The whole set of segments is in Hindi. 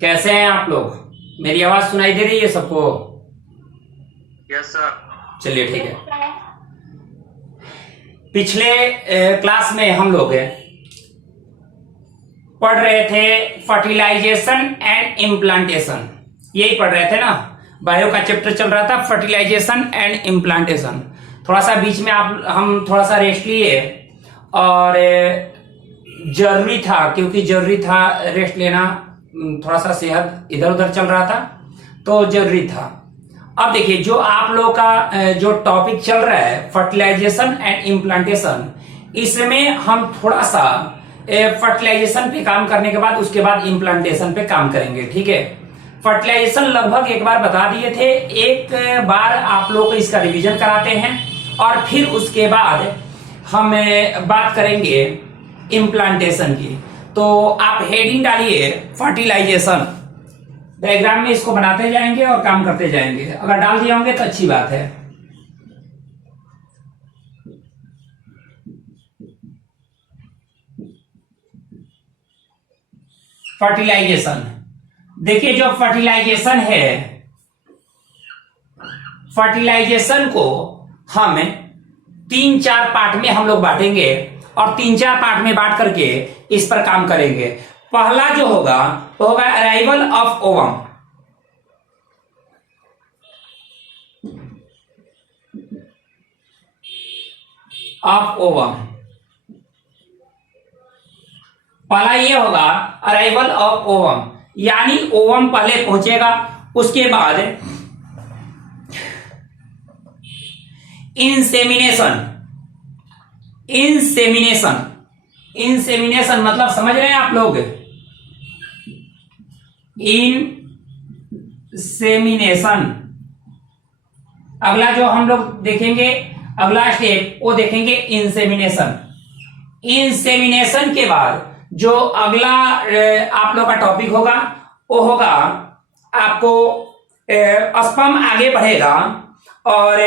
कैसे हैं आप लोग? मेरी आवाज सुनाई दे रही है सबको? Yes sir. चलिए ठीक है। पिछले क्लास में हम लोग पढ़ रहे थे फर्टिलाइजेशन एंड इम्प्लांटेशन, यही पढ़ रहे थे ना। बायो का चैप्टर चल रहा था, फर्टिलाइजेशन एंड इम्प्लांटेशन। थोड़ा सा बीच में हम थोड़ा सा रेस्ट लिए और जरूरी था, क्योंकि जरूरी था रेस्ट लेना। थोड़ा सा सेहत इधर उधर चल रहा था तो जरूरी था। अब देखिए, जो आप लोगों का जो टॉपिक चल रहा है फर्टिलाइजेशन एंड इम्प्लांटेशन, इसमें हम थोड़ा सा फर्टिलाइजेशन पे काम करने के बाद उसके बाद इम्प्लांटेशन पे काम करेंगे, ठीक है। फर्टिलाइजेशन लगभग एक बार बता दिए थे, एक बार आप लोग को इसका रिवीजन कराते हैं और फिर उसके बाद हम बात करेंगे इम्प्लांटेशन की। तो आप हेडिंग डालिए फर्टिलाइजेशन, डायग्राम में इसको बनाते जाएंगे और काम करते जाएंगे। अगर डाल दिए होंगे तो अच्छी बात है। फर्टिलाइजेशन, देखिए जो फर्टिलाइजेशन है, फर्टिलाइजेशन को हम 3-4 पार्ट में हम लोग बांटेंगे और 3-4 पार्ट में बांट करके इस पर काम करेंगे। पहला जो होगा वो होगा अराइवल ऑफ ओवम। पहला ये होगा अराइवल ऑफ ओवम, यानी ओवम पहले पहुंचेगा, उसके बाद इंसेमिनेशन। इंसेमिनेशन मतलब समझ रहे हैं आप लोग? इंसेमिनेशन अगला जो हम लोग देखेंगे, अगला स्टेप वो देखेंगे इंसेमिनेशन। इंसेमिनेशन के बाद जो अगला आप लोग का टॉपिक होगा वो होगा आपको स्पर्म आगे बढ़ेगा, और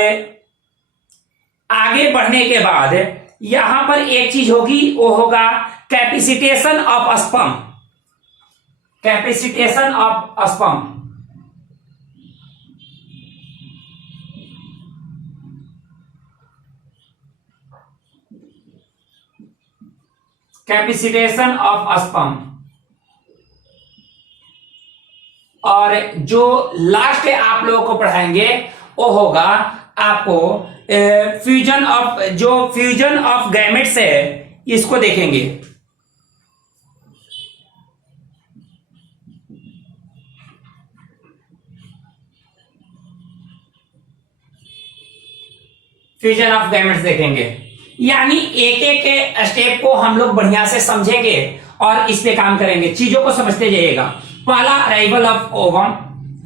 आगे बढ़ने के बाद यहां पर एक चीज होगी, वो होगा capacitation of sperm. Capacitation of sperm, capacitation of sperm. और जो लास्ट आप लोगों को पढ़ाएंगे वो होगा आपको फ्यूजन ऑफ गैमेट्स है, इसको देखेंगे। फ्यूजन ऑफ गैमेट्स देखेंगे, यानी एक एक स्टेप को हम लोग बढ़िया से समझेंगे और इस पे काम करेंगे। चीजों को समझते जाइएगा। पहला अराइवल ऑफ ओवम,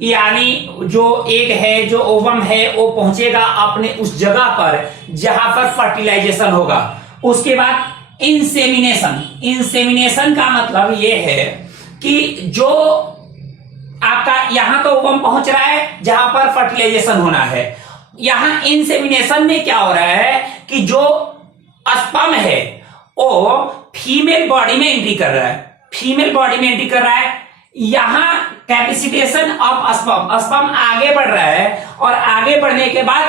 यानी जो एग है, जो ओवम है, वो पहुंचेगा अपने उस जगह पर जहां पर फर्टिलाइजेशन होगा। उसके बाद इंसेमिनेशन। इंसेमिनेशन का मतलब ये है कि जो आपका यहां तो ओवम पहुंच रहा है जहां पर फर्टिलाइजेशन होना है। यहां इंसेमिनेशन में क्या हो रहा है कि जो स्पर्म है वो फीमेल बॉडी में एंट्री कर रहा है, फीमेल बॉडी में एंट्री कर रहा है। यहां कैपेसिटेशन ऑफ स्पर्म आगे बढ़ रहा है, और आगे बढ़ने के बाद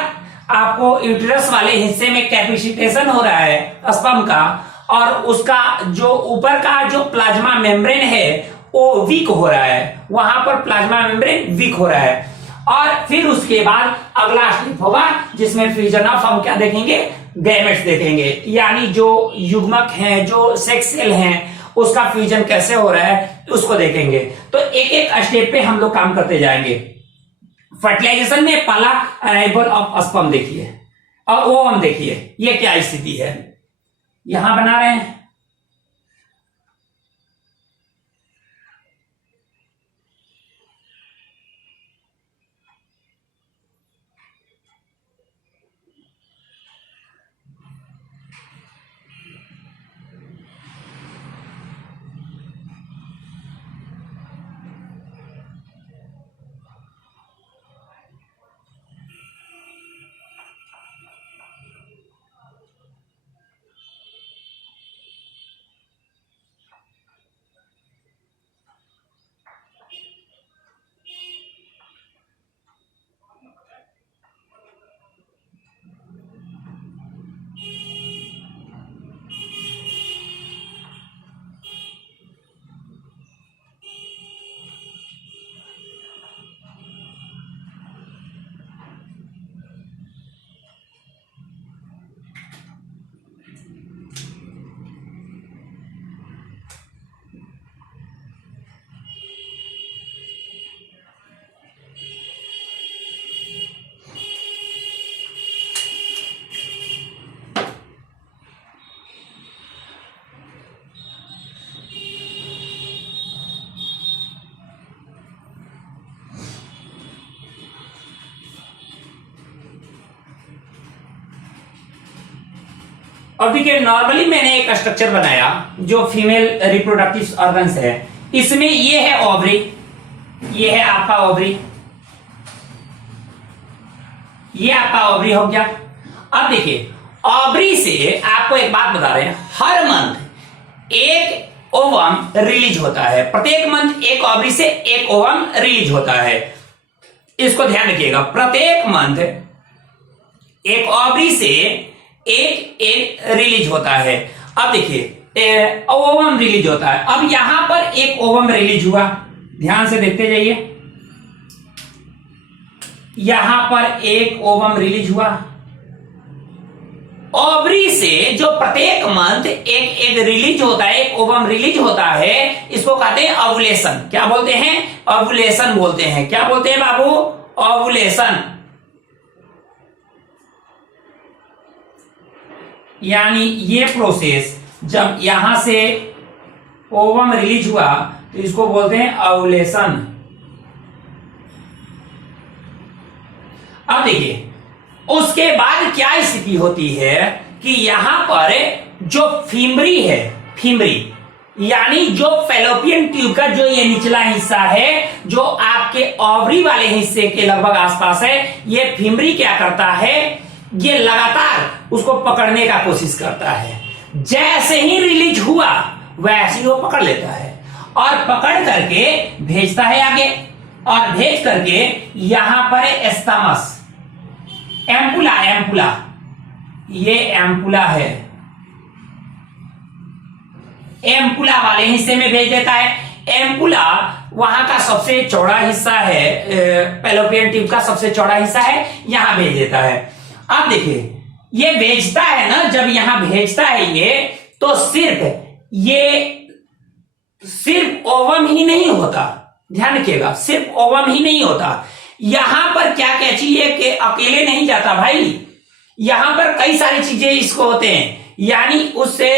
आपको यूटेरस वाले हिस्से में कैपेसिटेशन हो रहा है स्पर्म का, और उसका जो ऊपर का जो प्लाज्मा मेम्ब्रेन है वो वीक हो रहा है, वहां पर प्लाज्मा मेम्ब्रेन वीक हो रहा है। और फिर उसके बाद अगला स्टेप होगा जिसमें फ्यूजन ऑफ हम क्या देखेंगे, गैमेट्स देखेंगे, यानी जो युग्मक हैं, जो सेक्स सेल हैं, उसका फ्यूजन कैसे हो रहा है उसको देखेंगे। तो एक एक स्टेप पे हम लोग काम करते जाएंगे। फर्टिलाइजेशन में पहला अराइवल ऑफ स्पर्म देखिए, और ओवम देखिए ये क्या स्थिति है, यहां बना रहे हैं। अब देखिए नॉर्मली मैंने एक स्ट्रक्चर बनाया जो फीमेल रिप्रोडक्टिव ऑर्गन्स है, इसमें ये है ओवरी, ये है आपका ओवरी, ये आपका ओवरी हो गया। अब देखिए ओवरी से आपको एक बात बता रहे हैं, हर मंथ एक ओवम रिलीज होता है, प्रत्येक मंथ एक ओवरी से एक ओवम रिलीज होता है। इसको ध्यान रखिएगा, प्रत्येक मंथ एक ओवरी से एक एग रिलीज होता है। अब देखिए ओवम रिलीज होता है। अब यहां पर एक ओवम रिलीज हुआ, ध्यान से देखते जाइए, यहां पर एक ओवम रिलीज हुआ। ओवरी से जो प्रत्येक मंथ एक एग रिलीज होता है, एक ओवम रिलीज होता है, इसको कहते हैं ओवुलेशन। क्या बोलते हैं? ओवुलेशन बोलते हैं। क्या बोलते हैं बाबू? ओवुलेशन। यानी ये प्रोसेस जब यहां से ओवम रिलीज हुआ तो इसको बोलते हैं ओवुलेशन। अब देखिए उसके बाद क्या स्थिति होती है कि यहां पर जो फीमरी है, फीमरी यानी जो फैलोपियन ट्यूब का जो ये निचला हिस्सा है, जो आपके ओवरी वाले हिस्से के लगभग आसपास है, ये फीमरी क्या करता है, ये लगातार उसको पकड़ने का कोशिश करता है। जैसे ही रिलीज हुआ वैसे ही वो पकड़ लेता है और पकड़ करके भेजता है आगे, और भेज करके यहां पर एस्टमस, एम्पुला, एम्पुला, ये एम्पुला है, एम्पुला वाले हिस्से में भेज देता है। एम्पुला वहां का सबसे चौड़ा हिस्सा है, फैलोपियन ट्यूब का सबसे चौड़ा हिस्सा है, यहां भेज देता है। अब देखिए ये भेजता है ना, जब यहां भेजता है ये, तो सिर्फ ओवम ही नहीं होता, ध्यान रखिएगा, सिर्फ ओवम ही नहीं होता। यहां पर क्या क्या चाहिए कि अकेले नहीं जाता भाई, यहां पर कई सारी चीजें इसको होते हैं। यानी उससे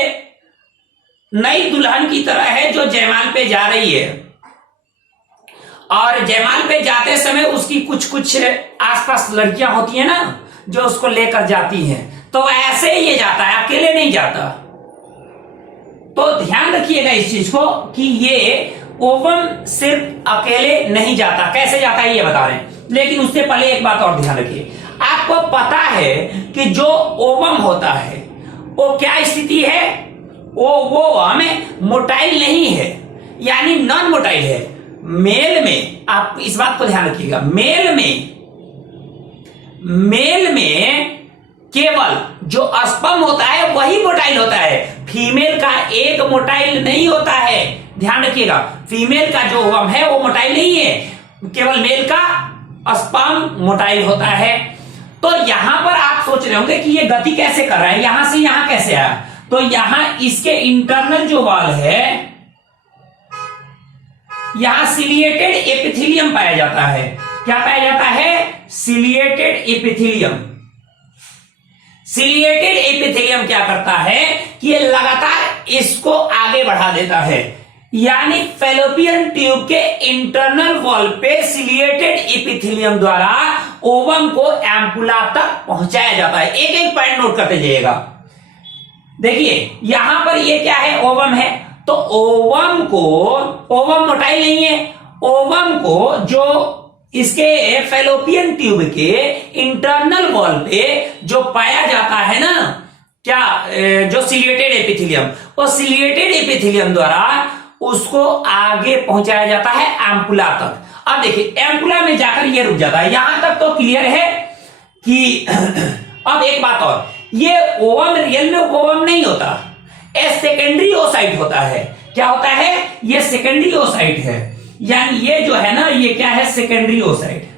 नई दुल्हन की तरह है जो जयमाल पे जा रही है, और जयमाल पे जाते समय उसकी कुछ आसपास लड़कियां होती है ना जो उसको लेकर जाती हैं, तो ऐसे ही ये जाता है, अकेले नहीं जाता। तो ध्यान रखिएगा इस चीज को कि ये ओवम सिर्फ अकेले नहीं जाता, कैसे जाता है ये बता रहे हैं। लेकिन उससे पहले एक बात और ध्यान रखिए, आपको पता है कि जो ओवम होता है वो क्या स्थिति है, वो हमें मोटाइल नहीं है, यानी नॉन मोटाइल है। मेल में आप इस बात को ध्यान रखिएगा, मेल में केवल जो स्पर्म होता है वही मोटाइल होता है, फीमेल का एक मोटाइल नहीं होता है। ध्यान रखिएगा, फीमेल का जो ओवम है वो मोटाइल नहीं है, केवल मेल का स्पर्म मोटाइल होता है। तो यहां पर आप सोच रहे होंगे कि ये गति कैसे कर रहा है, यहां से यहां कैसे आया, तो यहां इसके इंटरनल जो वॉल है, यहां सिलिएटेड एपिथेलियम पाया जाता है। क्या पाया जाता है? Ciliated epithelium. सिलिएटेड एपिथेलियम क्या करता है कि ये लगातार इसको आगे बढ़ा देता है, यानी फैलोपियन ट्यूब के इंटरनल वॉल पे सिलिएटेड एपिथेलियम द्वारा ओवम को एम्पुला तक पहुंचाया जाता है। एक एक पॉइंट नोट करते जाइएगा। देखिए यहां पर ये क्या है, ओवम है, तो ओवम मोटाइल नहीं है, ओवम को जो इसके फैलोपियन ट्यूब के इंटरनल वॉल पे जो पाया जाता है ना, क्या, जो सिलिएटेड एपिथेलियम, वो सिलिएटेड एपिथेलियम द्वारा उसको आगे पहुंचाया जाता है एम्पुला तक। अब देखिए एम्पुला में जाकर ये रुक जाता है। यहां तक तो क्लियर है कि अब एक बात और, ये ओवम रियल में ओवम नहीं होता, ए सेकेंडरी ओसाइट होता है। क्या होता है? ये सेकेंडरी ओसाइट है, यानी ये जो है ना, ये क्या है, सेकेंडरी ओसाइट।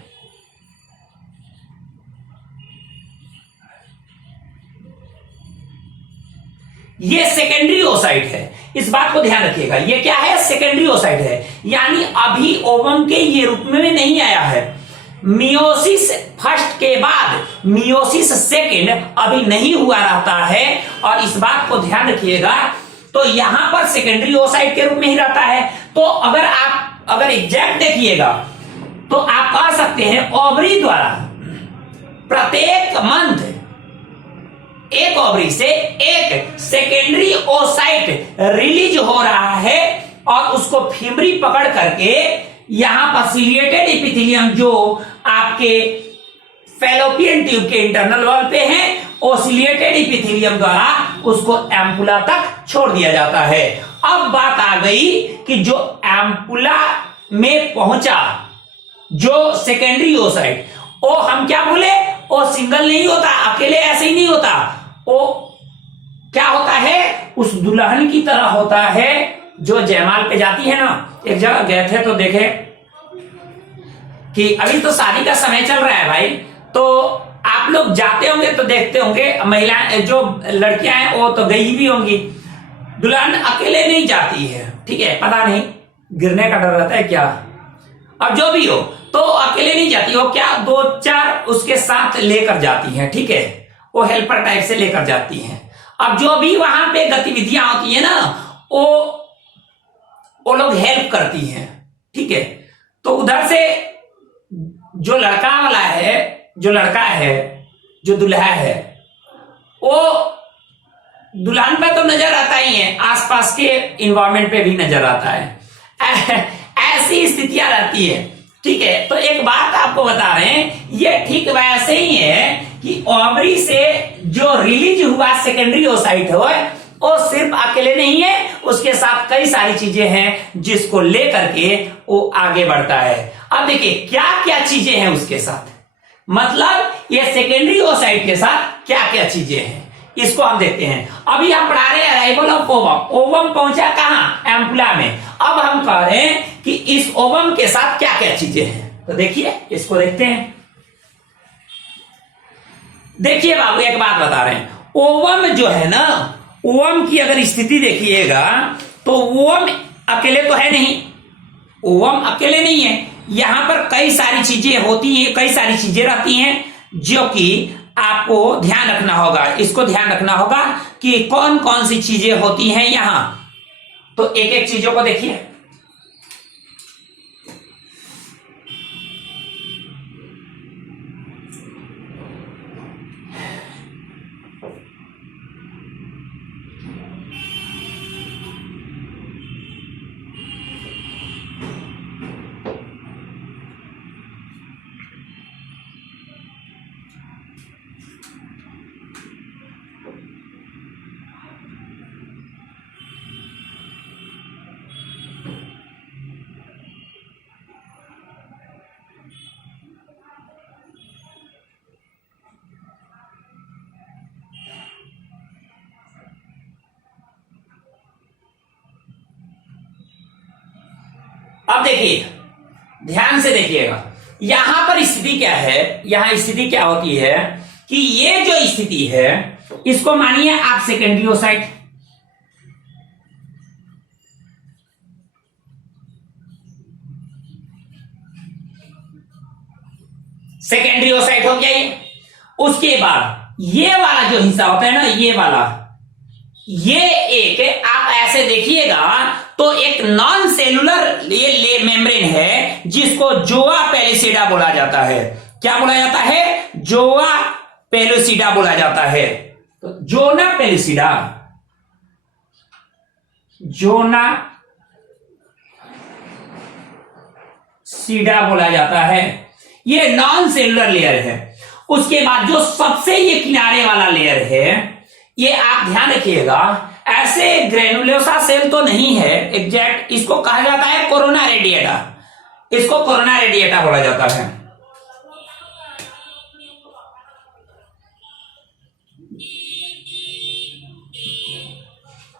ये सेकेंडरी ओसाइट है, इस बात को ध्यान रखिएगा। ये क्या है? सेकेंडरी ओसाइट है, यानी अभी ओवम के ये रूप में नहीं आया है। मियोसिस फर्स्ट के बाद मियोसिस सेकेंड अभी नहीं हुआ रहता है, और इस बात को ध्यान रखिएगा। तो यहां पर सेकेंडरी ओसाइट के रूप में ही रहता है। तो अगर एग्जैक्ट देखिएगा तो आप कह सकते हैं ओवरी द्वारा प्रत्येक मंथ एक ओवरी से एक सेकेंडरी ओसाइट रिलीज हो रहा है और उसको फीमरी पकड़ करके यहां पर सिलिएटेड एपिथेलियम जो आपके फैलोपियन ट्यूब के इंटरनल वॉल पे है, ओसिलिएटेड एपिथेलियम द्वारा उसको एम्पुला तक छोड़ दिया जाता है। अब बात आ गई कि जो एम्पुला में पहुंचा जो सेकेंडरी ओसाइट, वो हम क्या बोले, वो सिंगल नहीं होता, अकेले ऐसे ही नहीं होता, वो क्या होता है, उस दुल्हन की तरह होता है जो जयमाल पे जाती है ना। एक जगह गए थे तो देखे कि अभी तो शादी का समय चल रहा है भाई, तो आप लोग जाते होंगे तो देखते होंगे महिलाएं जो लड़कियां हैं वो तो गई भी होंगी, दुल्हन अकेले नहीं जाती है, ठीक है, पता नहीं गिरने का डर रहता है क्या, अब जो भी हो तो अकेले नहीं जाती, वो क्या 2-4 उसके साथ लेकर जाती हैं, ठीक है, वो हेल्पर टाइप से लेकर जाती हैं। अब जो भी वहां पे गतिविधियां होती है ना, वो लोग हेल्प करती हैं, ठीक है। तो उधर से जो लड़का वाला है, जो लड़का है, जो दुल्हा है, वो दुल्हन पे तो नजर आता ही है, आसपास के इन्वायरमेंट पे भी नजर आता है। ऐसी स्थितियां रहती है, ठीक है। तो एक बात आपको बता रहे हैं, ये ठीक वैसे ही है कि ओवरी से जो रिलीज हुआ सेकेंडरी ओसाइट है वो सिर्फ अकेले नहीं है, उसके साथ कई सारी चीजें हैं जिसको लेकर के वो आगे बढ़ता है। अब देखिए क्या क्या चीजें हैं उसके साथ, मतलब ये सेकेंडरी ओसाइट के साथ क्या क्या चीजें हैं इसको हम देखते हैं। अभी हम पढ़ा रहे हैं अराइवल ऑफ ओवम, ओवम पहुंचा कहां, एम्पुला में। अब हम कह रहे हैं कि इस ओवम के साथ क्या क्या चीजें हैं, तो देखिए इसको देखते हैं। देखिए बाबू एक बात बता रहे हैं, ओवम जो है ना, ओवम की अगर स्थिति देखिएगा तो ओवम अकेले तो है नहीं, ओवम अकेले नहीं है, यहां पर कई सारी चीजें होती हैं, कई सारी चीजें रहती हैं जो कि आपको ध्यान रखना होगा। इसको ध्यान रखना होगा कि कौन कौन सी चीजें होती हैं यहां, तो एक एक चीजों को देखिए। अब देखिए ध्यान से देखिएगा, यहां पर स्थिति क्या है, यहां स्थिति क्या होती है कि ये जो स्थिति है इसको मानिए आप सेकेंडरी ओसाइट, सेकेंडरी ओसाइट हो गया ये। उसके बाद ये वाला जो हिस्सा होता है ना, ये वाला, ये एक आप ऐसे देखिएगा तो एक नॉन सेलुलर ये मेम्ब्रेन है जिसको जोआ पेलिसिडा बोला जाता है। क्या बोला जाता है, जोआ पेलिसिडा बोला जाता है। तो जोना पेलिसिडा, जोना सीडा बोला जाता है, ये नॉन सेलुलर लेयर है। उसके बाद जो सबसे ये किनारे वाला लेयर है, ये आप ध्यान रखिएगा, ऐसे ग्रेनुलोसा सेल तो नहीं है एग्जैक्ट, इसको कहा जाता है कोरोना रेडिएटा, इसको कोरोना रेडिएटा बोला जाता है।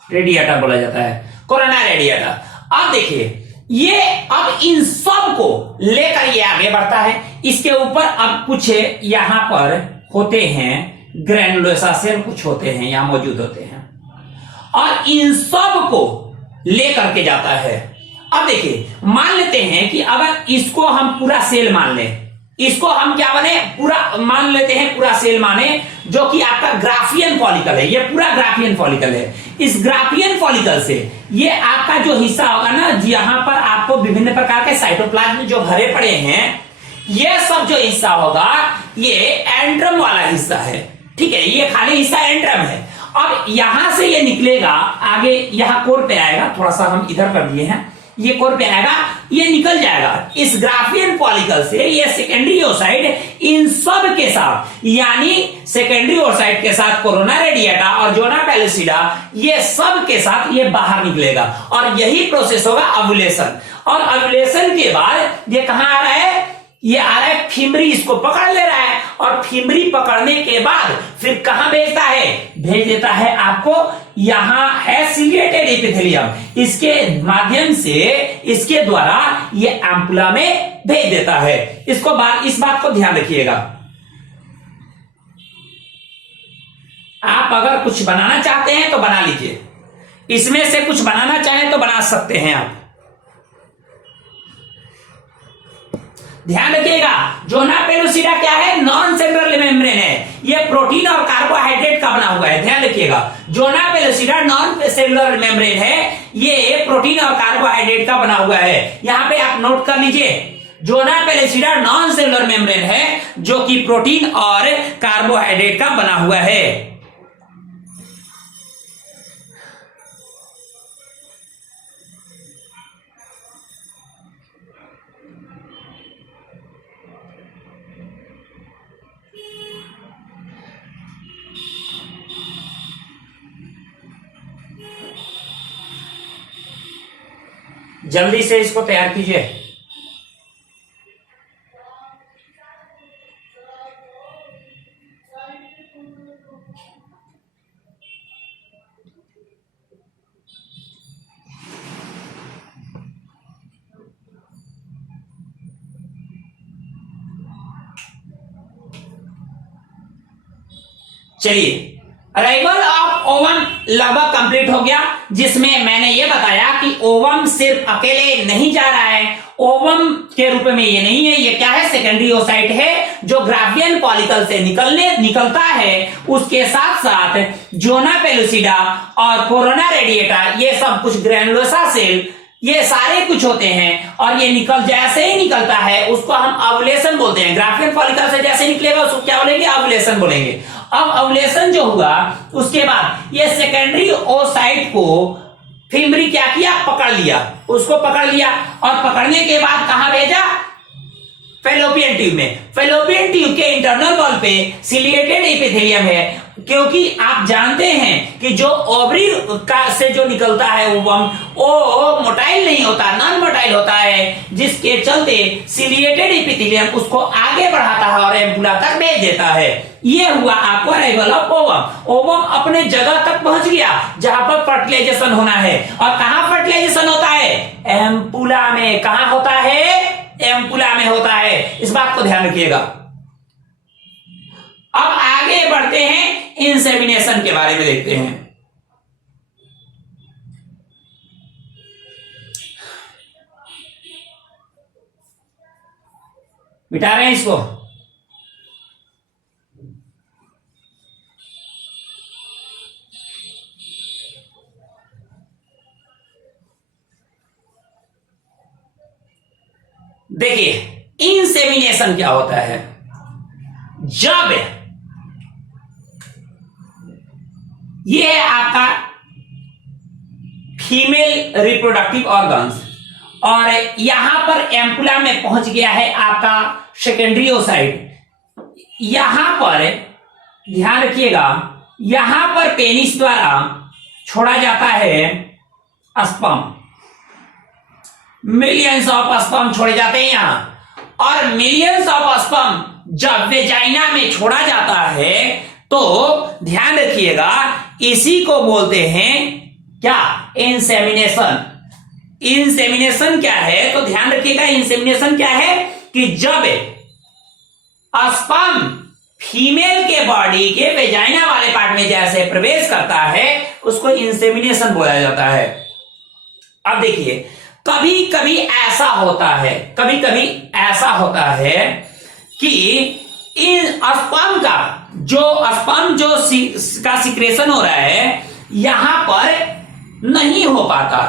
रेडिएटा बोला जाता है, कोरोना रेडिएटा। अब देखिए ये अब इन सब को लेकर ये आगे बढ़ता है। इसके ऊपर अब कुछ यहां पर होते हैं ग्रेनुलोसा सेल, कुछ होते हैं यहां मौजूद होते हैं और इन सब को लेकर के जाता है। अब देखिए मान लेते हैं कि अगर इसको हम पूरा सेल मान लें, इसको हम क्या बने, पूरा मान लेते हैं, पूरा सेल माने, जो कि आपका ग्राफियन फॉलिकल है, ये पूरा ग्राफियन फॉलिकल है। इस ग्राफियन फॉलिकल से ये आपका जो हिस्सा होगा ना, यहां पर आपको विभिन्न प्रकार के साइटोप्लाज्म जो भरे पड़े हैं, ये सब जो हिस्सा होगा ये एंड्रम वाला हिस्सा है। ठीक है, ये खाली हिस्सा एंट्रम है। अब यहां से ये निकलेगा आगे, यहां कोर पे आएगा, थोड़ा सा हम इधर कर दिए हैं, ये कोर पे आएगा, ये निकल जाएगा इस ग्राफियन फॉलिकल से, ये सेकेंडरी ओसाइट इन सब के साथ, यानी सेकेंडरी ओसाइट के साथ कोरोना रेडिएटा और जोना पेलुसिडा, ये सब के साथ ये बाहर निकलेगा और यही प्रोसेस होगा ओव्यूलेशन। और ओव्यूलेशन के बाद ये कहां आ रहा है, ये आ रहा है फीमरी, इसको पकड़ ले रहा है और फीमरी पकड़ने के बाद फिर कहां भेजता है, भेज देता है आपको, यहां है सिलिएटेड एपिथेलियम, इसके माध्यम से, इसके द्वारा ये एम्पुला में भेज देता है। इस बात को ध्यान रखिएगा। आप अगर कुछ बनाना चाहते हैं तो बना लीजिए, इसमें से कुछ बनाना चाहें तो बना सकते हैं आप। ध्यान रखिएगा, जोना पेलुसिडा क्या है, नॉन सेलुलर मेम्ब्रेन है, ये प्रोटीन और कार्बोहाइड्रेट का बना हुआ है। ध्यान रखिएगा, zona pellucida non cellular membrane है, ये प्रोटीन और कार्बोहाइड्रेट का बना हुआ है। यहां पे आप नोट कर लीजिए, zona pellucida non cellular membrane है जो कि प्रोटीन और कार्बोहाइड्रेट का बना हुआ है। जल्दी से इसको तैयार कीजिए। चलिए, अराइवल ऑफ ओवम लगभग कंप्लीट हो गया, जिसमें मैंने ये बताया कि ओवम सिर्फ अकेले नहीं जा रहा है, ओवम के रूप में ये नहीं है, ये क्या है, सेकेंडरी ओसाइट है जो ग्राफियन फॉलिकल से निकलता है। उसके साथ साथ जोना पेलुसिडा और कोरोना रेडिएटा, ये सब कुछ ग्रैनुलोसा सेल, ये सारे कुछ होते हैं और ये जैसे ही निकलता है उसको हम ओव्यूलेशन बोलते हैं। ग्राफियन फॉलिकल से जैसे निकलेगा उसको क्या बोलेंगे, ओव्यूलेशन बोलेंगे। अब ओव्यूलेशन जो हुआ उसके बाद ये सेकेंडरी ओसाइट को फीमरी क्या किया, पकड़ लिया, उसको पकड़ लिया और पकड़ने के बाद कहां भेजा, फेलोपियन ट्यूब में। फेलोपियन ट्यूब के इंटरनल वॉल पे सिलिएटेड एपिथेलियम है, क्योंकि आप जानते हैं कि जो ओवरी का से जो निकलता है ओवम, वो मोटाइल नहीं होता, नॉन मोटाइल होता है, जिसके चलते सिलिएटेड एपिथेलियम उसको आगे बढ़ाता है और एम्पुला तक भेज देता है। ये हुआ आपको अराइवल ऑफ ओवम। ओवम अपने जगह तक पहुंच गया जहां पर फर्टिलाइजेशन होना है, और कहां फर्टिलाइजेशन होता है, एम्पुला में। कहां होता है, एम्पुला में होता है, इस बात को ध्यान रखिएगा। अब आगे बढ़ते हैं, इंसेमिनेशन के बारे में देखते हैं। मिटा रहे हैं इसको। देखिए, इंसेमिनेशन क्या होता है, जब ये है आपका फीमेल रिप्रोडक्टिव ऑर्गन्स और यहां पर एम्पुला में पहुंच गया है आपका सेकेंडरी ओसाइट। यहां पर ध्यान रखिएगा, यहां पर पेनिस द्वारा छोड़ा जाता है स्पर्म, मिलियंस ऑफ स्पर्म छोड़े जाते हैं यहां, और मिलियंस ऑफ स्पर्म जब वेजाइना में छोड़ा जाता है तो ध्यान रखिएगा, इसी को बोलते हैं क्या, इंसेमिनेशन। इंसेमिनेशन क्या है, तो ध्यान रखिएगा, इंसेमिनेशन क्या है कि जब स्पर्म फीमेल के बॉडी के वेजाइना वाले पार्ट में जैसे प्रवेश करता है उसको इंसेमिनेशन बोला जाता है। अब देखिए, कभी कभी ऐसा होता है, कभी कभी ऐसा होता है कि इन स्पर्म का सिक्रेशन हो रहा है, यहां पर नहीं हो पाता।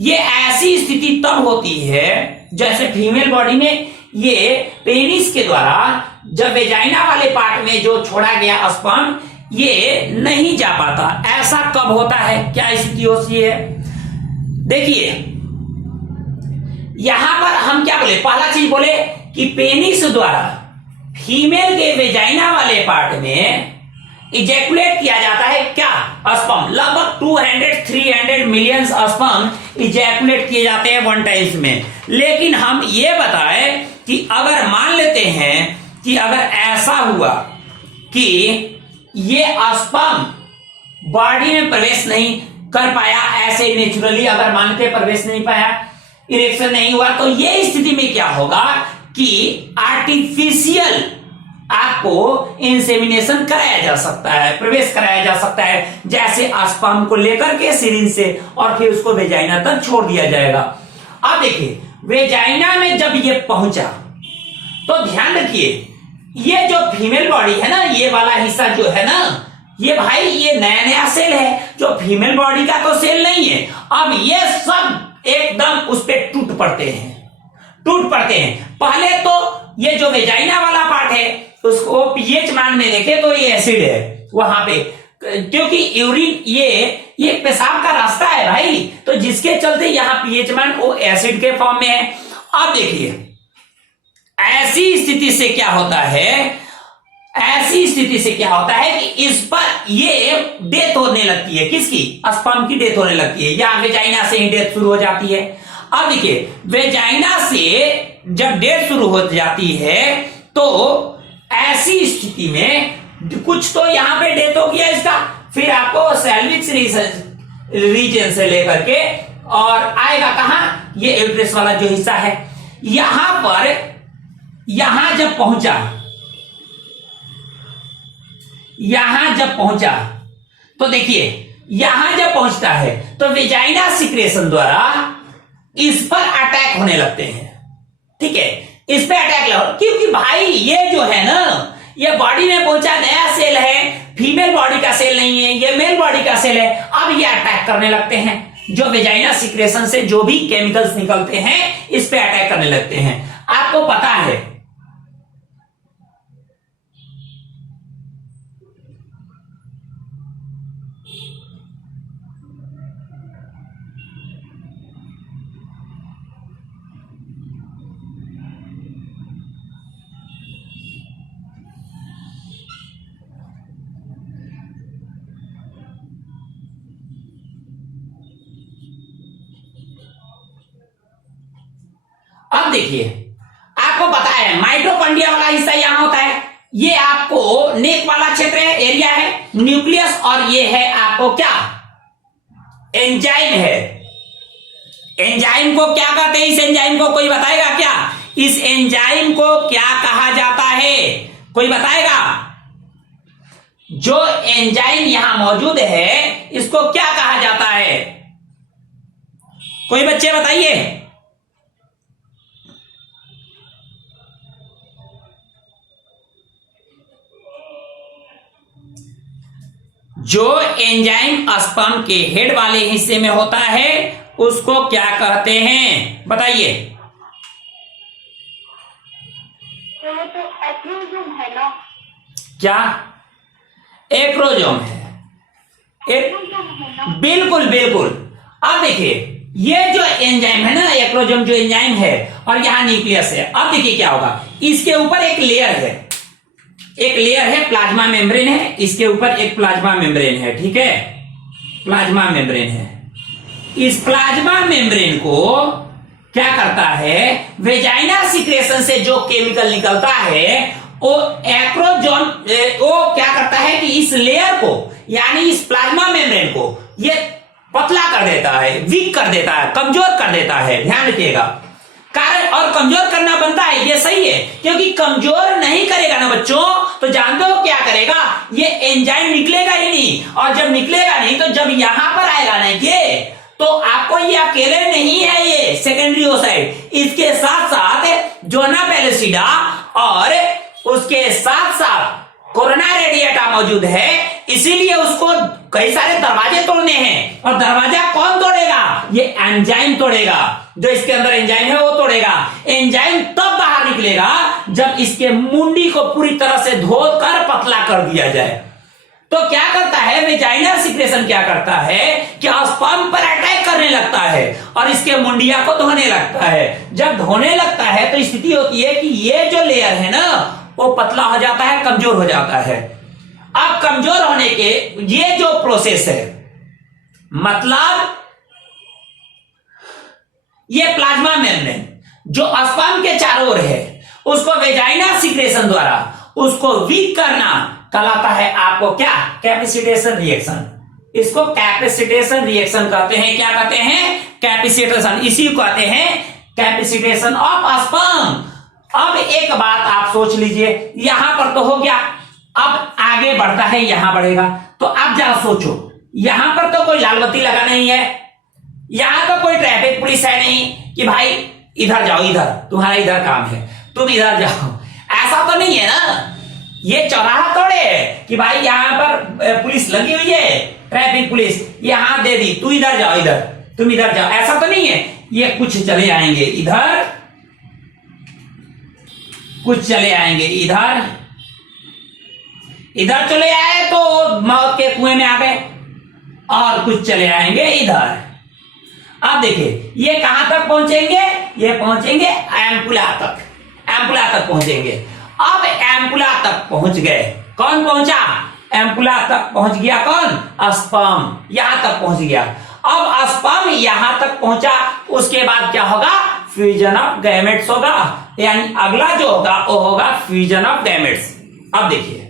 ये ऐसी स्थिति तब होती है जैसे फीमेल बॉडी में ये पेनिस के द्वारा जब वेजाइना वाले पार्ट में जो छोड़ा गया स्पर्म ये नहीं जा पाता। ऐसा कब होता है, क्या स्थिति होती है? देखिए यहां पर हम क्या बोले, पहला चीज बोले कि पेनिस द्वारा फीमेल के वेजाइना वाले पार्ट में इजैकुलेट किया जाता है क्या, स्पर्म। लगभग 200-300 मिलियन स्पर्म इजैकुलेट किए जाते हैं वन टाइम्स में। लेकिन हम ये बताएं कि अगर मान लेते हैं कि अगर ऐसा हुआ कि ये स्पर्म बॉडी में प्रवेश नहीं कर पाया, ऐसे नेचुरली अगर मान के प्रवेश नहीं पाया, इरेक्शन नहीं हुआ, तो ये स्थिति में क्या होगा कि आर्टिफिशियल आपको इंसेमिनेशन कराया जा सकता है, प्रवेश कराया जा सकता है, जैसे स्पर्म को लेकर के सिरिंज से और फिर उसको वेजाइना तक छोड़ दिया जाएगा। अब देखिए वेजाइना में जब ये पहुंचा तो ध्यान रखिए ये जो फीमेल बॉडी है ना, ये वाला हिस्सा जो है ना, ये भाई ये नया नया सेल है, जो फीमेल बॉडी का तो सेल नहीं है। अब ये सब एकदम उस पे टूट पड़ते हैं। पहले तो ये जो वेजाइना वाला पार्ट है उसको पीएच मान में देखे तो ये एसिड है वहां पे, क्योंकि यूरिन ये पेशाब का रास्ता है भाई, तो जिसके चलते यहां पीएच मान वो एसिड के फॉर्म में है। अब देखिए ऐसी स्थिति से क्या होता है कि इस पर ये डेथ होने लगती है, किसकी, स्पर्म की डेथ होने लगती है, या वेजाइना से ही डेथ शुरू हो जाती है। अब देखिए वेजाइना से जब डेथ शुरू हो जाती है तो ऐसी स्थिति में कुछ तो यहां पे डेथ हो गया इसका, फिर आपको सेल्विक्स रीजन से लेकर के और आएगा कहां, ये यूट्रस वाला जो हिस्सा है, यहां जब पहुंचा तो देखिए यहां जब पहुंचता है तो वेजाइना सिक्रेशन द्वारा इस पर अटैक होने लगते हैं। ठीक है, इस पे अटैक लगा, क्योंकि भाई ये जो है ना, ये बॉडी में पहुंचा नया सेल है, फीमेल बॉडी का सेल नहीं है, ये मेल बॉडी का सेल है। अब ये अटैक करने लगते हैं, जो वेजाइना सिक्रेशन से जो भी केमिकल्स निकलते हैं इस पे अटैक करने लगते हैं। आपको पता है अब देखिए आपको पता है माइटोकॉन्ड्रिया वाला हिस्सा यहां होता है, ये आपको नेक वाला क्षेत्र है, एरिया है, न्यूक्लियस, और ये है आपको क्या, एंजाइम है। एंजाइम को क्या कहते हैं, इस एंजाइम को कोई बताएगा क्या, इस एंजाइम को क्या कहा जाता है, कोई बताएगा? जो एंजाइम यहां मौजूद है इसको क्या कहा जाता है, कोई बच्चे बताइए। जो एंजाइम स्पर्म के हेड वाले हिस्से में होता है उसको क्या कहते हैं, बताइए। तो एक्रोजोम है ना, क्या एक्रोजोम है, बिल्कुल बिल्कुल। अब देखिए ये जो एंजाइम है ना, एक्रोजोम जो एंजाइम है, और यहां न्यूक्लियस है। अब देखिए क्या होगा, इसके ऊपर एक लेयर है, प्लाज्मा मेम्ब्रेन है, इसके ऊपर एक प्लाज्मा मेम्ब्रेन है, ठीक है, प्लाज्मा मेम्ब्रेन है। इस प्लाज्मा मेम्ब्रेन को क्या करता है, वेजाइना सिक्रेशन से जो केमिकल निकलता है वो एक्रोजोम वो क्या करता है कि इस लेयर को, यानी इस प्लाज्मा मेम्ब्रेन को ये पतला कर देता है, वीक कर देता है, कमजोर कर देता है। ध्यान रखिएगा, कारण और कमजोर करना बनता है, ये सही है, क्योंकि कमजोर नहीं करेगा ना बच्चों तो जानते हो क्या करेगा, ये एंजाइम निकलेगा ही नहीं, और जब निकलेगा नहीं तो जब यहां पर आएगा ना ये, तो आपको ये अकेले नहीं है, ये सेकेंडरी ओसाइड, इसके साथ साथ जोना पेलिसिडा और उसके साथ साथ कोरोना रेडिएटा मौजूद है, इसीलिए उसको कई सारे दरवाजे तोड़ने हैं, और दरवाजा कौन तोड़ेगा? ये एंजाइम तोड़ेगा। जो इसके अंदर एंजाइम है वो तोड़ेगा। एंजाइम तब बाहर निकलेगा जब इसके मुंडी को पूरी तरह से धोकर पतला कर दिया जाए। तो क्या करता है वेजाइनल सिक्रेशन, क्या करता है कि स्पर्म पर अटैक करने लगता है और इसके मुंडिया को धोने लगता है। जब धोने लगता है तो स्थिति होती है कि ये जो लेयर है ना वो पतला हो जाता है, कमजोर हो जाता है। अब कमजोर होने के ये जो प्रोसेस है, मतलब ये प्लाज्मा मेम्ब्रेन जो स्पर्म के चारों ओर है उसको वेजाइनल सिक्रेशन द्वारा उसको वीक करना कहलाता है आपको क्या? Capacitation reaction. इसको कैपेसिटेशन रिएक्शन कहते हैं। क्या कहते हैं? कैपेसिटेशन। इसी को कहते हैं कैपेसिटेशन ऑफ स्पर्म। अब एक बात आप सोच लीजिए, यहां पर तो हो गया, अब आगे बढ़ता है, यहां बढ़ेगा। तो आप जरा सोचो, यहां पर तो कोई लाल बत्ती लगा नहीं है, यहां तो कोई ट्रैफिक पुलिस है नहीं कि भाई इधर जाओ, इधर तुम्हारा इधर काम है, तुम इधर जाओ, ऐसा तो नहीं है ना। ये चौराहा तोड़े है कि भाई यहां पर पुलिस लगी हुई है, ट्रैफिक पुलिस यहां दे दी, तू इधर जाओ, इधर तुम इधर जाओ, ऐसा तो नहीं है। ये कुछ चले आएंगे इधर, कुछ चले आएंगे इधर, इधर चले आए तो मौत के कुएं में आ गए, और कुछ चले आएंगे इधर। अब देखिए ये कहां तक पहुंचेंगे? ये पहुंचेंगे एम्पुला तक, एम्पुला तक पहुंचेंगे। अब एम्पुला तक पहुंच गए, कौन पहुंचा? एम्पुला तक पहुंच गया कौन? स्पर्म यहां तक पहुंच गया। अब स्पर्म यहां तक पहुंचा, उसके बाद क्या होगा? फ्यूजन ऑफ गैमेट्स होगा, यानी अगला जो होगा वो होगा फ्यूजन ऑफ गैमेट्स। अब देखिए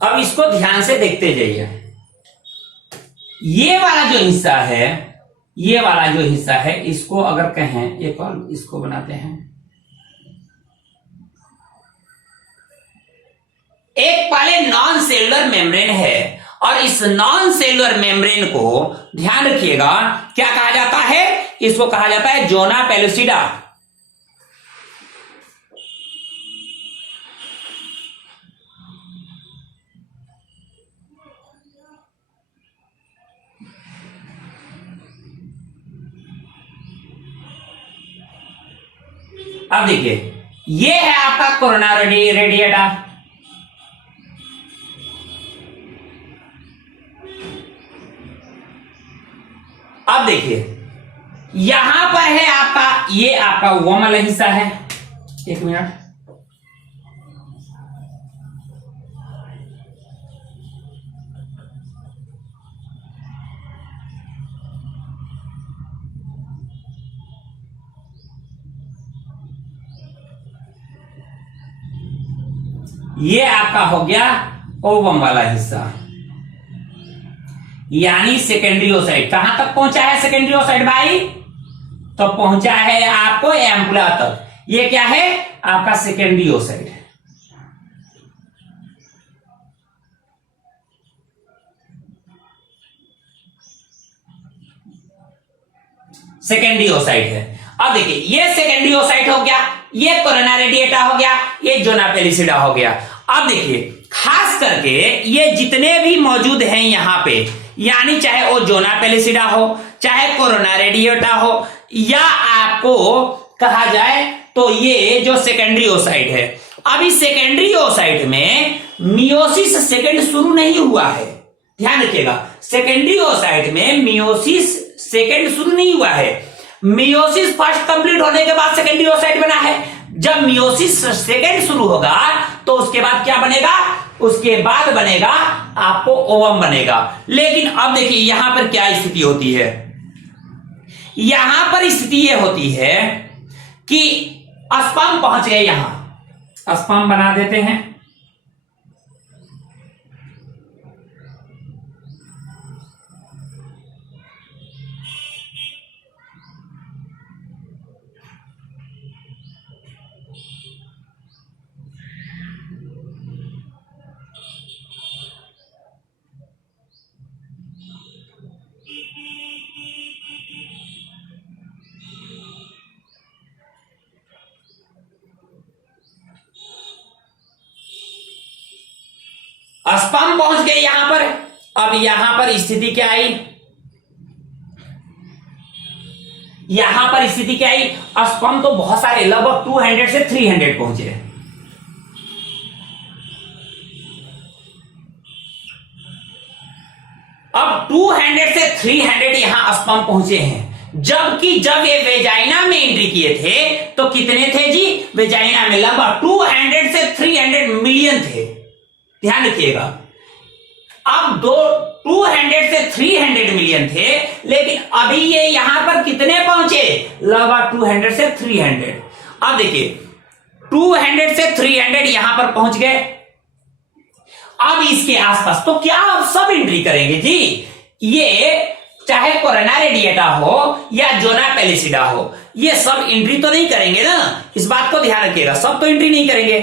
अब इसको ध्यान से देखते जाइए। ये वाला जो हिस्सा है, ये वाला जो हिस्सा है, इसको अगर कहें एक और इसको बनाते हैं, एक पहले नॉन सेलुलर मेम्ब्रेन है, और इस नॉन सेलुलर मेम्ब्रेन को ध्यान रखिएगा क्या कहा जाता है? इसको कहा जाता है जोना पेलुसिडा। अब देखिए ये है आपका कोरोना रेडिएटा, अब देखिए यहां पर है आपका, ये आपका वोमल हिस्सा है। एक मिनट, ये आपका हो गया ओवम वाला हिस्सा, यानी सेकेंडरी ओसाइड। कहां तक पहुंचा है सेकेंडरी ओसाइड भाई? तो पहुंचा है आपको एम्पुला तक। ये क्या है? आपका सेकेंडरी ओसाइड। सेकेंडरी ओसाइड है। अब देखिए ये सेकेंडरी ओसाइड हो गया, ये कोरोना रेडिएटा हो गया, ये जोना पेलिसिडा हो गया। अब देखिए खास करके ये जितने भी मौजूद हैं यहां पे, यानी चाहे वो जोना पेलिसिडा हो, चाहे कोरोना रेडिएटा हो, या आपको कहा जाए तो ये जो सेकेंडरी ओसाइड है, अभी सेकेंडरी ओसाइड में मियोसिस सेकेंड शुरू नहीं हुआ है। ध्यान रखिएगा, सेकेंडरी ओसाइड में मियोसिस सेकेंड शुरू नहीं हुआ है। मियोसिस फर्स्ट कंप्लीट होने के बाद सेकेंडरी ओसाइड बना है। जब मियोसिस सेकेंड शुरू होगा तो उसके बाद क्या बनेगा, उसके बाद बनेगा आपको ओवम बनेगा। लेकिन अब देखिए यहां पर क्या स्थिति होती है, यहां पर स्थिति यह होती है कि स्पर्म पहुंच गए, यहां स्पर्म बना देते हैं, स्पर्म पहुंच गए यहां पर। अब यहां पर स्थिति क्या आई, यहां पर स्थिति क्या आई, स्पर्म तो बहुत सारे लगभग 200 से 300 पहुंचे। अब 200 से 300 यहां स्पर्म पहुंचे हैं, जबकि जब ये वेजाइना में एंट्री किए थे तो कितने थे जी, वेजाइना में लगभग 200 से 300 मिलियन थे। ध्यान रखिएगा, अब 200 से 300 मिलियन थे, लेकिन अभी ये यहां पर कितने पहुंचे, लगभग 200 से 300। अब देखिए 200 से 300 यहां पर पहुंच गए। अब इसके आसपास तो क्या आप सब एंट्री करेंगे जी, ये चाहे कोरोना रेडिएटा हो या जोना पेलिसिडा हो, ये सब एंट्री तो नहीं करेंगे ना, इस बात को ध्यान रखिएगा, सब तो एंट्री नहीं करेंगे।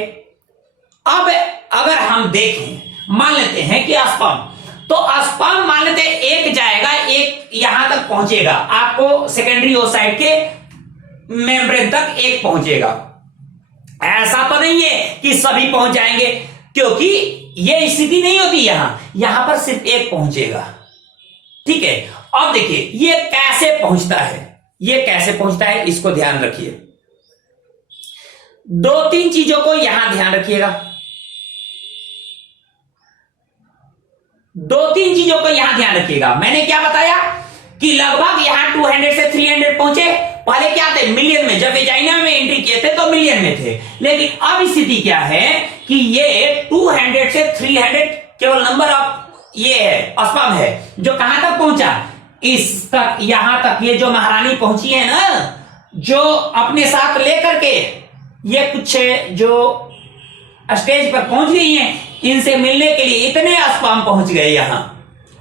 अब अगर हम देखें, मान लेते हैं कि स्पर्म, तो स्पर्म मान लेते हैं एक जाएगा, एक यहां तक पहुंचेगा, आपको सेकेंडरी ओसाइट के मेम्ब्रेन तक एक पहुंचेगा। ऐसा तो नहीं है कि सभी पहुंच जाएंगे, क्योंकि यह स्थिति नहीं होती, यहां पर सिर्फ एक पहुंचेगा। ठीक है, अब देखिए ये कैसे पहुंचता है, ये कैसे पहुंचता है, इसको ध्यान रखिए। 2-3 चीजों को यहां ध्यान रखिएगा, 2-3 चीजों को यहां ध्यान रखिएगा। मैंने क्या बताया कि लगभग यहां 200 से 300 पहुंचे। पहले क्या थे, मिलियन में, जब वेजाइना में एंट्री किए थे तो मिलियन में थे, लेकिन अब स्थिति क्या है कि ये 200 से 300 केवल नंबर ऑफ ये है, स्पर्म है, जो कहां तक पहुंचा, इस तक, यहां तक। ये जो महारानी पहुंची है ना, जो अपने साथ लेकर के ये कुछ जो स्टेज पर पहुंच गई हैं, इनसे मिलने के लिए इतने स्पर्म पहुंच गए यहां।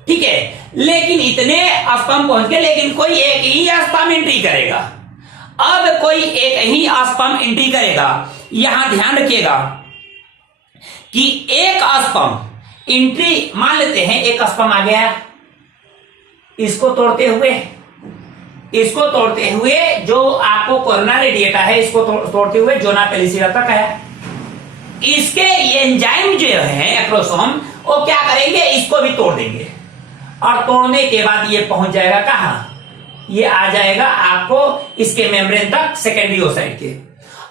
ठीक है, लेकिन इतने स्पर्म पहुंच गए, लेकिन कोई एक ही स्पर्म एंट्री करेगा। अब कोई एक ही स्पर्म एंट्री करेगा। यहां ध्यान रखिएगा कि एक स्पर्म एंट्री, मान लेते हैं एक स्पर्म आ गया, इसको तोड़ते हुए जो आपको कोरोना रेडिएटा है, इसको तोड़ते हुए जोना पेलिसिडा तक आया। इसके एंजाइम जो है एक्रोसोम, वो क्या करेंगे, इसको भी तोड़ देंगे, और तोड़ने के बाद ये पहुंच जाएगा कहां, ये आ जाएगा आपको इसके मेम्ब्रेन तक, सेकेंडरी ओसाइट के।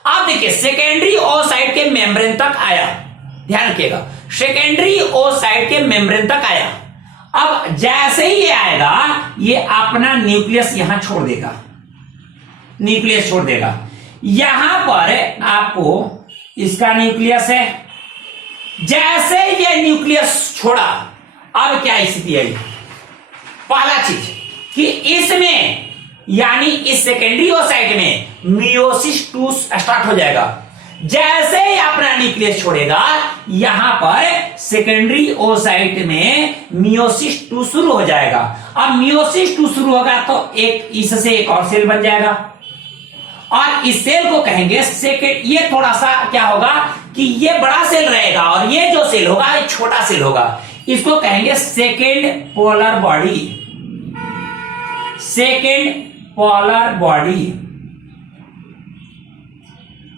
अब देखिए सेकेंडरी ओसाइट के मेम्ब्रेन तक आया, ध्यान रखिएगा, सेकेंडरी ओसाइट के मेम्ब्रेन तक आया। अब जैसे ही ये आएगा, ये अपना न्यूक्लियस यहां छोड़ देगा, न्यूक्लियस छोड़ देगा। यहां पर आपको इसका न्यूक्लियस है, जैसे ये न्यूक्लियस छोड़ा, अब क्या स्थिति आई, पहला चीज कि इसमें, यानी इस सेकेंडरी ओसाइट में मियोसिस 2 स्टार्ट हो जाएगा। जैसे ही अपना न्यूक्लियस छोड़ेगा, यहां पर सेकेंडरी ओसाइट में मियोसिस 2 शुरू हो जाएगा। अब मियोसिस 2 शुरू होगा तो एक इससे एक और सेल बन जाएगा, और इस सेल को कहेंगे सेकेंड। ये थोड़ा सा क्या होगा कि ये बड़ा सेल रहेगा, और ये जो सेल होगा ये छोटा सेल होगा, इसको कहेंगे second polar body, second polar body.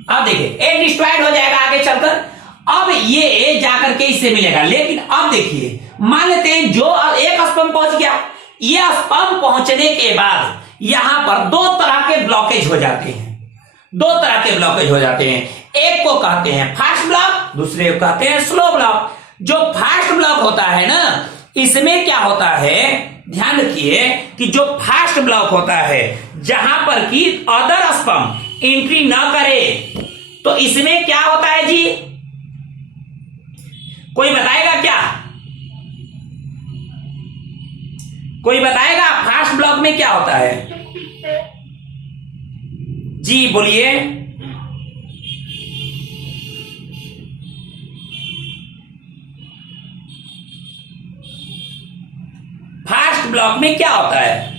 अब देखिए एक डिस्ट्रॉयड हो जाएगा आगे चलकर, अब ये जाकर के इससे मिलेगा। लेकिन अब देखिए, मान लेते हैं जो एक स्पर्म पहुंच गया, ये स्पर्म पहुंचने के बाद यहां पर 2 तरह के ब्लॉकेज हो जाते हैं, 2 तरह के ब्लॉकेज हो जाते हैं। एक को कहते हैं फास्ट ब्लॉक, दूसरे को कहते हैं स्लो ब्लॉक। जो फास्ट ब्लॉक होता है ना, इसमें क्या होता है, ध्यान रखिए कि जो फास्ट ब्लॉक होता है, जहां पर कि अदर स्पर्म एंट्री ना करे, तो इसमें क्या होता है जी, कोई बताएगा क्या? कोई बताएगा फास्ट ब्लॉक में क्या होता है? जी बोलिए। फास्ट ब्लॉक में क्या होता है?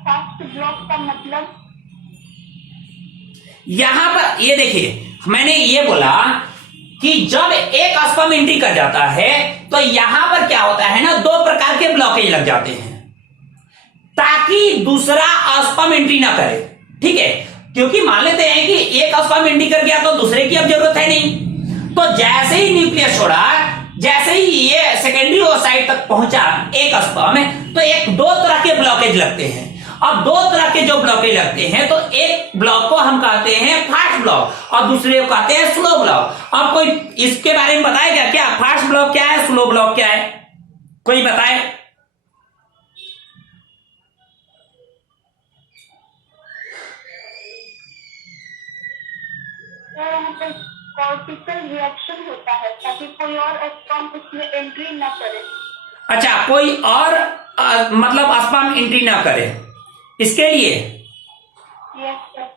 फास्ट ब्लॉक का मतलब यहां पर ये देखिए, मैंने ये बोला कि जब एक स्पर्म एंट्री कर जाता है तो यहां पर क्या होता है ना, दो प्रकार के ब्लॉकेज लग जाते हैं ताकि दूसरा स्पर्म एंट्री ना करे। ठीक है, क्योंकि मान लेते हैं कि एक स्पर्म एंट्री कर गया तो दूसरे की अब जरूरत है नहीं, तो जैसे ही न्यूक्लियस छोड़ा, जैसे ही ये सेकेंडरी ओसाइट तक पहुंचा एक स्पर्म, तो एक दो तरह के ब्लॉकेज लगते हैं। अब दो तरह के जो ब्लॉकेज लगते हैं तो एक ब्लॉक को हम कहते हैं फास्ट ब्लॉक और दूसरे को कहते हैं स्लो ब्लॉक। अब कोई इसके बारे में बताएगा क्या? फास्ट ब्लॉक क्या है, स्लो ब्लॉक क्या है? कोई बताए? कॉर्टिकल रिएक्शन होता है ताकि कोई और स्पर्म उसमें एंट्री ना करे। अच्छा, कोई और मतलब स्पर्म एंट्री ना करे, इसके लिए यस सर।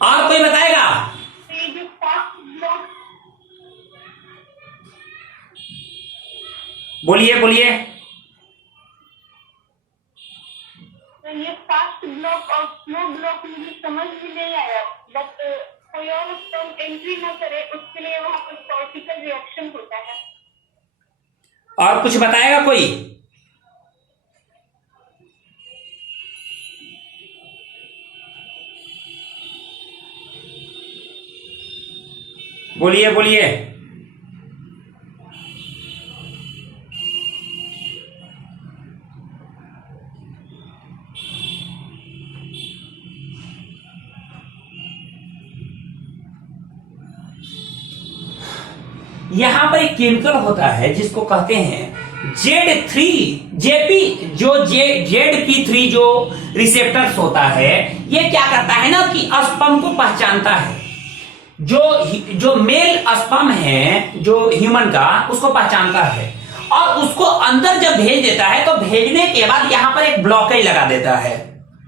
और कोई बताएगा? ये जो फास्ट ब्लॉक, बोलिए बोलिए। तो ये फास्ट ब्लॉक और स्लो ब्लॉक मुझे समझ भी नहीं आया, बट कोई और स्पर्म एंट्री ना करे उसके लिए वहां पर कॉर्टिकल रिएक्शन होता है। और कुछ बताएगा कोई? बोलिए बोलिए। यहां पर एक केमिकल होता है जिसको कहते हैं Z3 जेपी, जो ZP3 जो रिसेप्टर्स होता है, ये क्या करता है ना कि स्पर्म को पहचानता है। जो मेल स्पर्म है जो ह्यूमन का, उसको पहचानता है और उसको अंदर जब भेज देता है तो भेजने के बाद यहां पर एक ब्लॉकेज लगा देता है।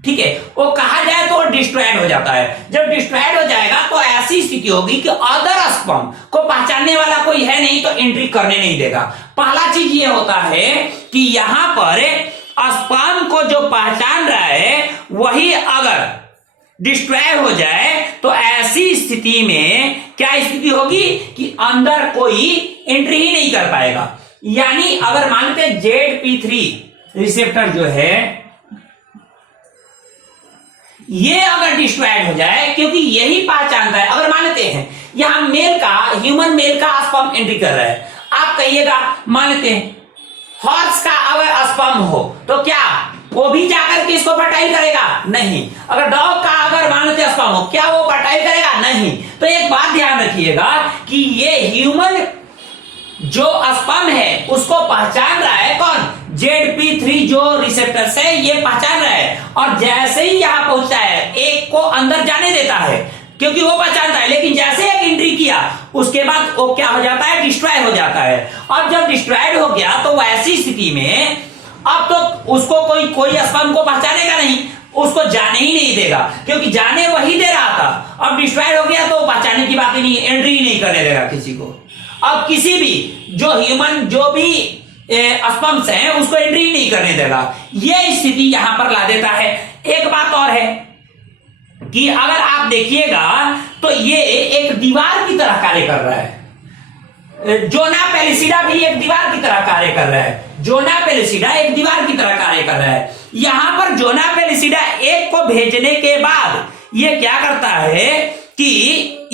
ठीक है, वो कहा जाए तो डिस्ट्रॉयड हो जाता है। जब डिस्ट्रॉयड हो जाएगा तो ऐसी स्थिति होगी कि अदर स्पर्म को पहचानने वाला कोई है नहीं तो एंट्री करने नहीं देगा। पहला चीज ये होता है कि यहां पर स्पर्म को जो पहचान रहा है वही अगर डिस्ट्रॉय हो जाए तो ऐसी स्थिति में क्या स्थिति होगी कि अंदर कोई एंट्री ही नहीं कर पाएगा। यानी अगर मानते ZP3 रिसेप्टर जो है ये अगर डिस्ट्रॉयड हो जाए, क्योंकि यही पहचानता है, अगर मानते हैं यहां मेल का, ह्यूमन मेल का स्पर्म एंट्री कर रहा है, आप कहिएगा मानते हैं हॉर्स का अगर स्पर्म हो तो क्या वो भी जाकर के इसको फर्टाइल करेगा? नहीं। अगर डॉग का अगर मानते स्पर्म हो, क्या वो फर्टाइल करेगा? नहीं। तो एक बात ध्यान रखिएगा कि ये ह्यूमन जो स्पर्म है उसको पहचान रहा है कौन? ZP3 जो रिसेप्टर्स है ये पहचान रहा है, और जैसे ही यहां पहुंचता है एक को अंदर जाने देता है क्योंकि वो पहचानता है, लेकिन जैसे एक एंट्री किया उसके बाद वो क्या हो जाता है? डिस्ट्रॉय हो जाता है। और जब डिस्ट्रॉयड हो गया तो ऐसी स्थिति में अब तो उसको कोई स्पर्म को पहचानेगा नहीं, उसको जाने ही नहीं देगा, क्योंकि जाने वही दे रहा था। अब डिस्ट्रॉयड हो गया तो पहचानने की बात ही नहीं, एंट्री ही नहीं करने देगा किसी को। अब किसी भी जो ह्यूमन जो भी स्पर्म्स हैं उसको एंट्री नहीं करने देगा। यह स्थिति यहां पर ला देता है। एक बात और है कि अगर आप देखिएगा तो ये एक दीवार की तरह कार्य कर रहा है। जोना पेलिसिडा भी एक दीवार की तरह कार्य कर रहा है। जोना पेलिसिडा एक दीवार की तरह कार्य कर रहा है। यहां पर जोना पेलिसिडा एक को भेजने के बाद ये क्या करता है कि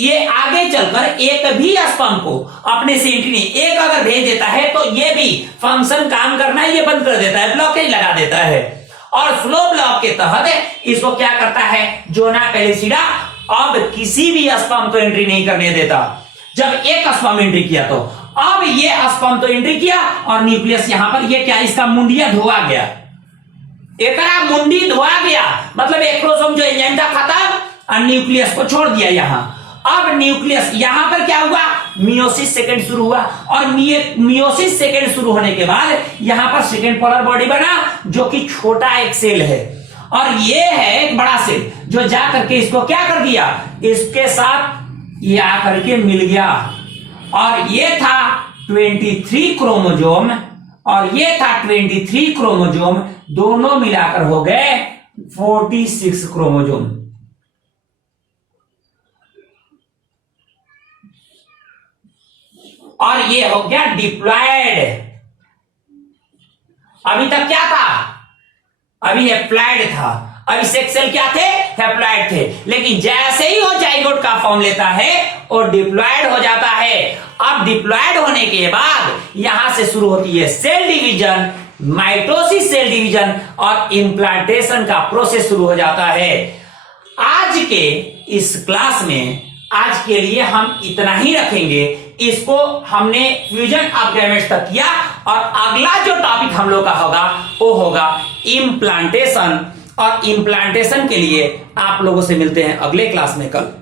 ये आगे चलकर एक भी स्पर्म को अपने से एंट्री नहीं, एक अगर भेज देता है तो ये भी फंक्शन काम करना ये बंद कर देता है, ब्लॉकेज लगा देता है। और स्लो ब्लॉक के तहत इसको क्या करता है? जोना पेलिसिडा अब किसी भी स्पर्म को एंट्री नहीं करने देता। जब एक स्पर्म एंट्री किया तो अब अब ये स्पर्म तो एंट्री किया और न्यूक्लियस यहां पर, ये क्या, इसका मुंडिया धोआ गया, एकरा मुंडी धोआ गया, मतलब एक क्रोमोसोम जो एंजाइम था खत्म और न्यूक्लियस को छोड़ दिया यहां। अब न्यूक्लियस यहां पर क्या हुआ, मियोसिस सेकेंड शुरू हुआ, और मियोसिस सेकेंड शुरू होने के बाद यहां पर सेकेंड पोलर बॉडी बना जो कि छोटा एक सेल है, और ये है एक बड़ा सेल जो जा करके इसको क्या कर दिया, इसके साथ ये आकर के मिल गया, और ये था 23 क्रोमोजोम और ये था 23 क्रोमोजोम, दोनों मिलाकर हो गए 46 क्रोमोजोम। और ये हो गया डिप्लॉयड। अभी तक क्या था, अभी हैप्लॉयड था, अभी सेक्स सेल क्या थे, हैप्लॉयड थे, लेकिन जैसे ही वो जाइगोट का फॉर्म लेता है वो डिप्लॉयड हो जाता है। अब डिप्लॉयड होने के बाद यहां से शुरू होती है cell division, mitosis cell division, और इम्प्लांटेशन का प्रोसेस शुरू हो जाता है। आज के इस क्लास में आज के लिए हम इतना ही रखेंगे, इसको हमने फ्यूजन ऑफ गैमेट्स तक किया, और अगला जो टॉपिक हम लोग का होगा वो होगा इम्प्लांटेशन, और इम्प्लांटेशन के लिए आप लोगों से मिलते हैं अगले क्लास में कल।